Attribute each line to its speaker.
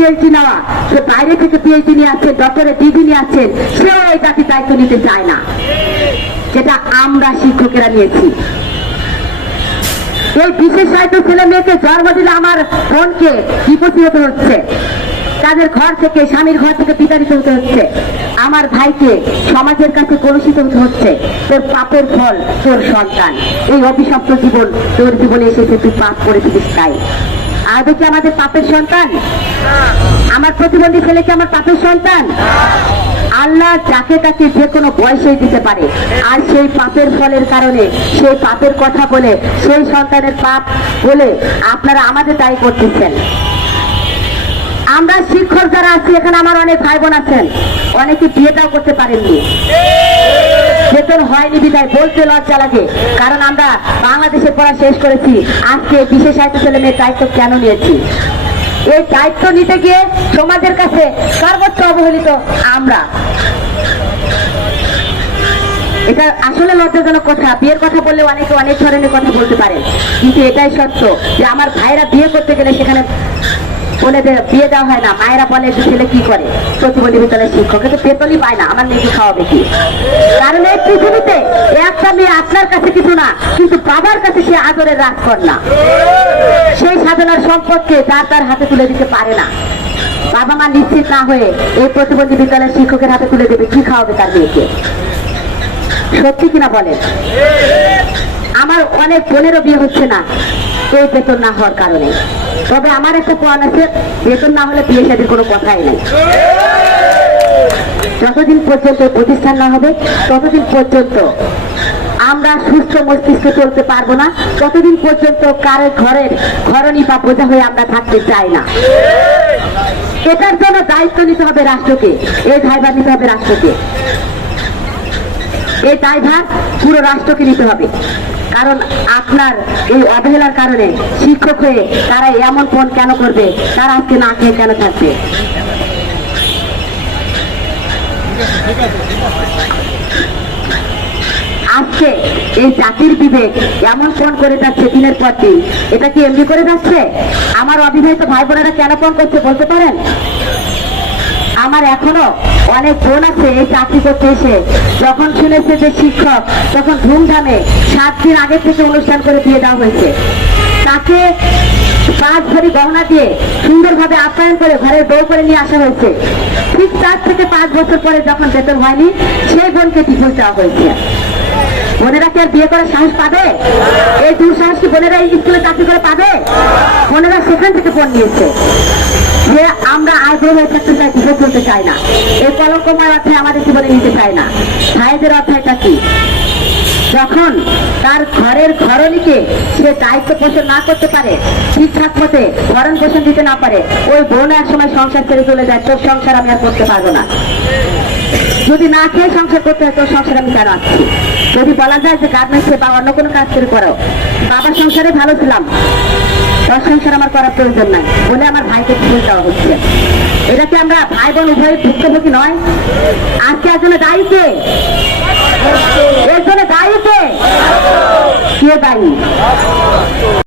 Speaker 1: PhD নেওয়া। সে বাইরে থেকে পিএইচডি নিয়ে আসছে, ডক্টরের ডিগ্রি নিয়ে আসছে, সেও এই জাতির দায়িত্ব নিতে চায় না। যেটা আমরা শিক্ষকেরা নিয়েছি। এই বিশেষ সাহিত্য ছেলে মেয়েকে জন্ম দিলে আমার বোনকে বিপত্তি হতে হচ্ছে। তাদের ঘর থেকে, স্বামীর ঘর থেকে বিতাড়িত হতে হচ্ছে। আমার ভাইকে সমাজের কাছে কলুষিত হতে হচ্ছে। তোর পাপের ফল, তোর সন্তান। এই অভিশপ্ত জীবন, তোর জীবনে এসেছে, তুই পাপ করে দিবি তাই। আদৌ কি আমাদের পাপের সন্তান? আমার প্রতিবন্ধী ছেলে কি আমার পাপের সন্তান? আল্লাহ যাকে তাকে যে কোনো বয়সেই দিতে পারে। আর সেই পাপের ফলের কারণে সেই পাপের কথা বলে, সেই সন্তানের পাপ বলে আপনারা আমাদের দায়ী করতেছেন। আমরা শিক্ষক যারা আছি, এখানে আমার অনেক ভাই বোন আছেন। অনেকে বিয়েটাও করতে পারেননি। বেতন হয়নি বিদায়, বলতে লজ্জা লাগে। কারণ আমরা বাংলাদেশে পড়া শেষ করেছি। আজকে বিশেষ সাহিত্য ছেলে মেয়ের দায়িত্ব কেন নিয়েছি? এই দায়িত্ব নিতে গিয়ে সমাজের কাছে সর্বোচ্চ অবহেলিত আমরা। এটা আসলে লজ্জাজনক কথা। বিয়ের কথা বললে অনেকে অনেক ধরনের কথা বলতে পারে। কিন্তু এটাই সত্য যে আমার ভাইরা বিয়ে করতে গেলে সেখানে দে- বিয়ে দেওয়া হয় না, মায়েরা বলে যে ছেলে কি করে? প্রতিবন্ধী বিদ্যালয়ের শিক্ষক কিন্তু বেতনই পায় না, আমার মেয়েকে খাওয়াবে কি? কারণ এই পৃথিবীতে একটা মেয়ে আপনার কাছে কিছু না, কিন্তু বাবার কাছে সে আদরের রাজকন্যা। সেই সাধনার সম্পদকে তার তার হাতে তুলে দিতে পারে না। বাবা মা নিশ্চিত না হয়ে এই প্রতিবন্ধী বিদ্যালয়ের শিক্ষকের হাতে তুলে দেবে, কি খাওয়াবে তার মেয়েকে? সত্যি কিনা বলেন? আমার অনেক বোনেরও বিয়ে হচ্ছে না, এই বেতন না হওয়ার কারণে। তবে আমার একটা পয়েন্ট আছে, বেতন না হলে বিয়ে শাদীর কোনো কথাই নেই। যতদিন পর্যন্ত প্রতিষ্ঠান না হবে, ততদিন পর্যন্ত আমরা সুস্থ মস্তিষ্কে চলতে পারব না, ততদিন পর্যন্ত কারের ঘরের ঘরণী বা বোঝা হয়ে আমরা থাকতে চাই না। এটার জন্য দায়িত্ব নিতে হবে রাষ্ট্রকে, এই দায়ভার নিতে হবে রাষ্ট্রকে। এই দায়ভার পুরো রাষ্ট্রকে নিতে হবে। কারণ আপনার এই অবহেলার কারণে শিক্ষক হয়ে তারা এমন ফোন কেন করবে? তারা আজকে না খেয়ে কেন থাকবে? আজকে এই জাতির বিবেক এমন ফোন করে যাচ্ছে দিনের পর দিন। এটা কি এমনি করে যাচ্ছে? আমার অবিবাহিত ভাই বোনেরা কেন ফোন করছে বলতে পারেন? আমার এখনও অনেক বোন আছে, এই চাকরি করতে এসে। যখন শুনেছে যে শিক্ষক, তখন ধুমধামে সাত দিন আগে থেকে অনুষ্ঠান করে দিয়ে দেওয়া হয়েছে। তাকে পাঁচ ভরি গহনা দিয়ে সুন্দরভাবে আপ্যায়ন করে ঘরের বউ করে নিয়ে আসা হয়েছে। ঠিক চার থেকে পাঁচ বছর পরে যখন বেতন হয়নি, সেই বোনকে ডিভোর্স দেওয়া হয়েছে। বোনেরা কি আর বিয়ে করার সাহস পাবে? এই দুঃসাহসী বোনেরা এই স্কুলে চাকরি করে পাবে? বোনেরা সেখান থেকে ফোন নিয়েছে। যে আমরা আগ্রহ হয়ে থাকতে চাই জীবন চলতে চাই না। এই কলঙ্কময় অধ্যায় আমাদের জীবনে নিতে চাই না। ভাইদের অধ্যায়টা কি? যখন তার ঘরের ঘরণীকে সে দায়িত্ব পোষণ না করতে পারে, ঠিকঠাক মতে ভরণ পোষণ দিতে না পারে, ওই বোন এক সময় সংসার ছেড়ে চলে যায়, তোর সংসার আমি আর করতে পারব না। যদি না খেয়ে সংসার করতে হয়, তোর সংসার আমি কেন আসছি যদি বলা যায় যে, গার্মেন্টসে বা অন্য কোনো কাজ করে করো, বাবার সংসারে ভালো ছিলাম। সংসার আমার করার প্রয়োজন নাই বলে আমার ভাইকে ভুল দেওয়া হচ্ছে। এটা কি আমরা ভাই বোন উভয় ভুক্তভোগী নয়? আজকে একজনে দায়ী কে এর জন্য দায়ী কে কে দায়ী?